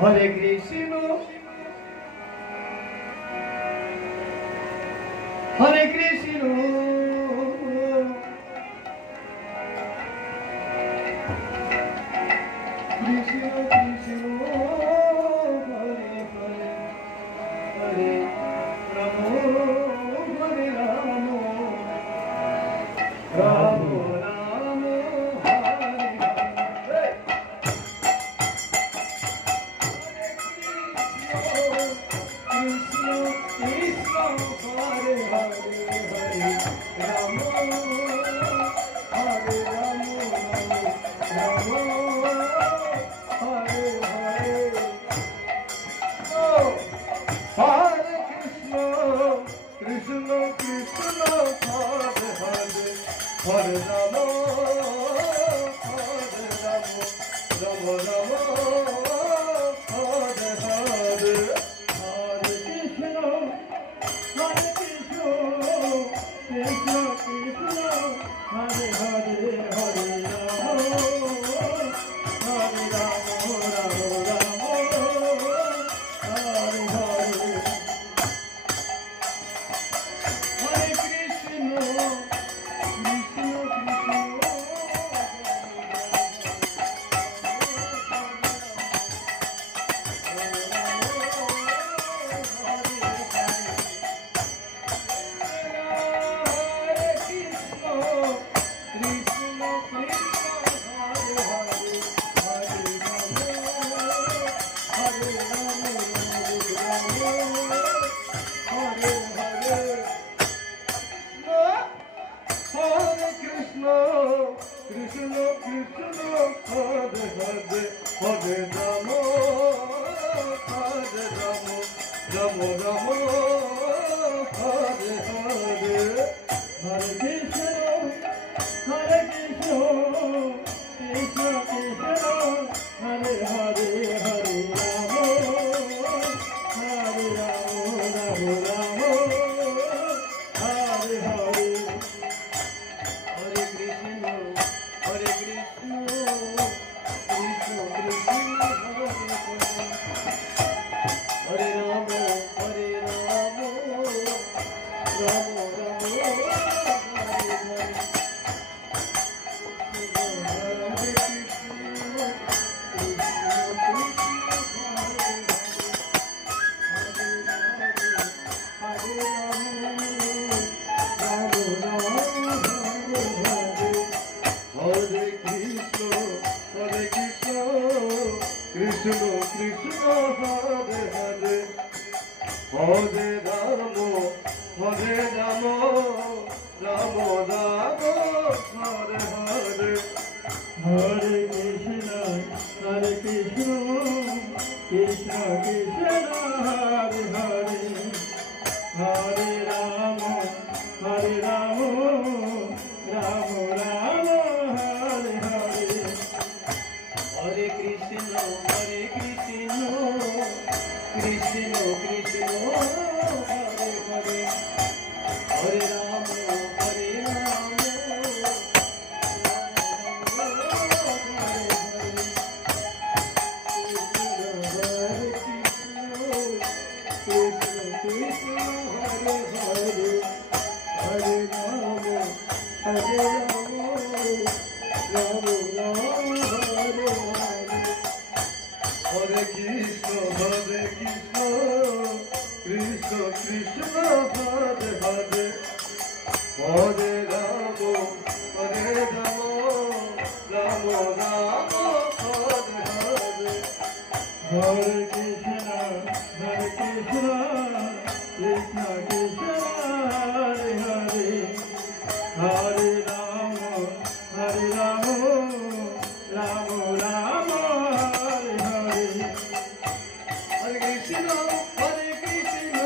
Hare Krishna, Hare Krishna, Krishna Krishna, Hare Hare, Hare Rama, Hare Rama, Rama Rama, Hare Hare. Krishna, Krishna, Hare Hare, Hare Rama, Hare Rama, Rama, Hare Hare. Oh, Hare Krishna, Krishna, Krishna, Hare Hare, Hare Rama, Hare Rama, Rama Rama, Hare Hare. Hare Krishna, Krishna Krishna, Hare Hare, Hare Rama, Hare Rama, Rama Rama, Hare Hare. Hare Krishna, Krishna Krishna. Krishna Krishna, Hare Hare, Hare Rama, Hare Rama, Rama Rama, Hare Hare. Hare Krishna, Hare Krishna, Krishna Krishna, Hare Hare, Hare Rama, Hare Rama, Rama Rama, Hare Hare. Hare Krishna, Hare Krishna, Krishna Krishna, Hare Hare. Hare Rama, Hare Rama, Rama Rama, Hare Hare. Krishna Krishna Hare Hare Hare Rama Hare Rama Rama Rama Hare Hare Hare Krishna Krishna Krishna Hare Hare Hare Rama Hare Rama Rama Rama Hare Hare Hare Krishna Krishna Krishna Hare Hare Hare Rama Hare Rama Krishna Krishna Hare Hare Hare Rama Hare Rama Rama Rama Hare Hare Hare Krishna Krishna Krishna Hare Hare Hare Rama Hare Rama Rama Rama Hare Hare Hare Krishna Krishna Krishna Hare Hare Hare Rama Hare Rama Rama Rama Hare Hare Hare Krishna Krishna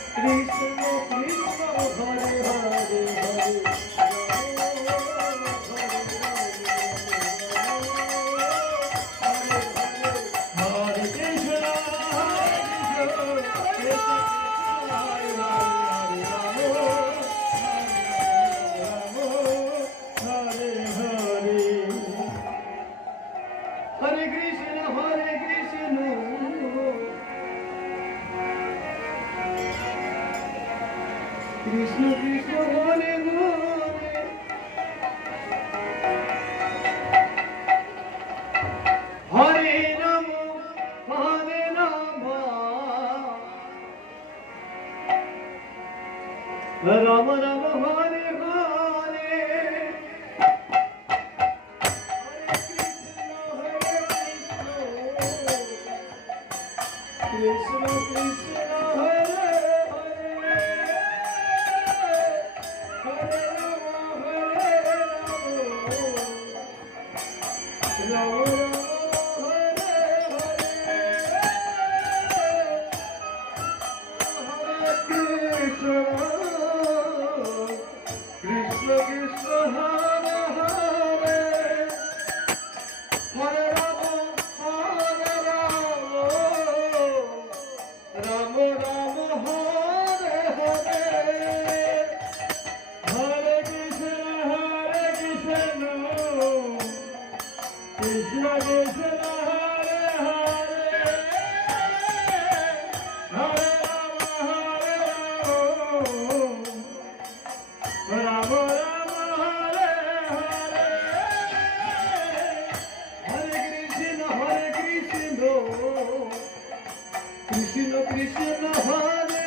Krishna Krishna Krishna Hare Hare Hare Rama Hare Rama Rama Rama Hare Hare Krishna Krishna Hare Krishna Krishna Hare Hare Hare Rama Hare Rama Rama Rama Hare Hare Hare Krishna Krishna Krishna Hare Hare Hare Rama Hare Hare Hare Krishna Krishna Krishna Hare Hare Hare Rama Hare Rama Rama Rama Hare Hare Hare Krishna Hare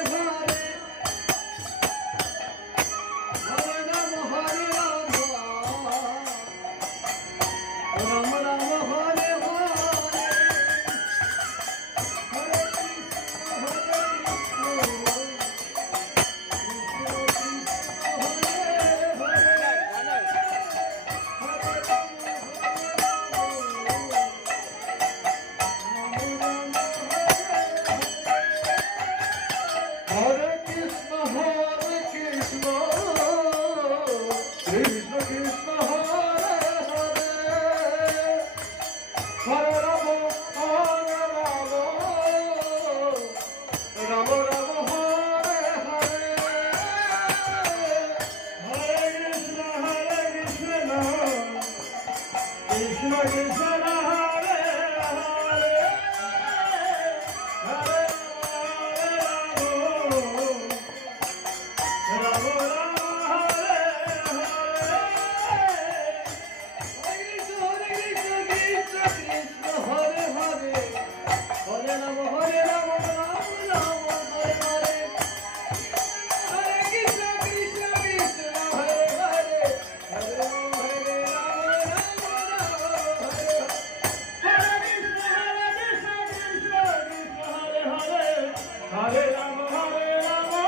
Hare Rama, Hare Rama,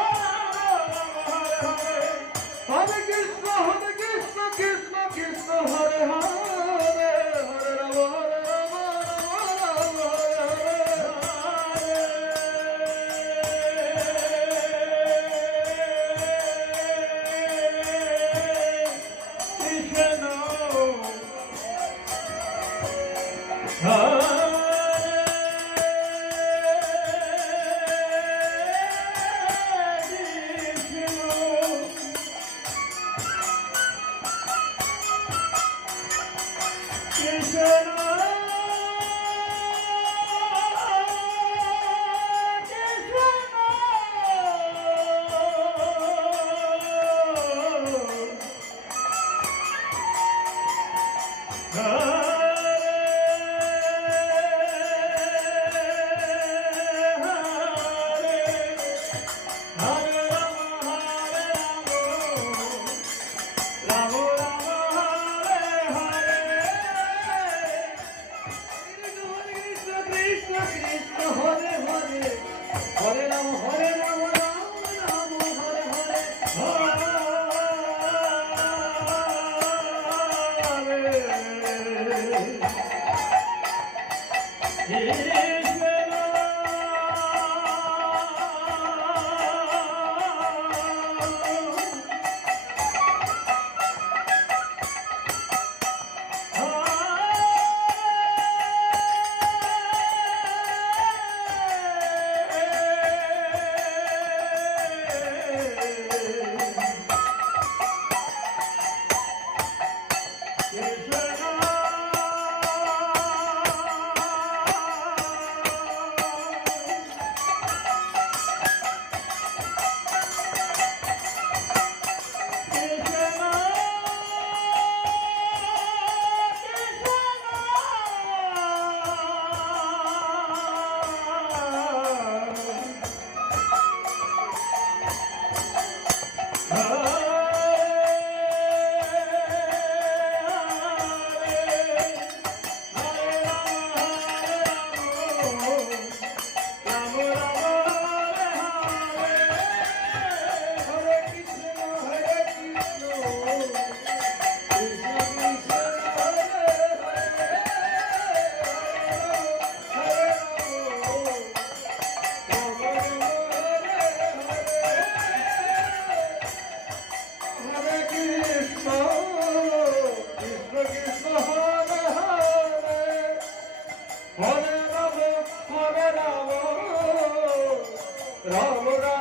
Rama Rama, Hare Hare. Hare Krishna, Krishna Krishna, Hare Hare, Hare Rama, Rama Rama, Hare Krishna, Krishna, Hare Hare, Hare Rama, Hare Rama, Rama Rama, Hare Hare. Rama Rama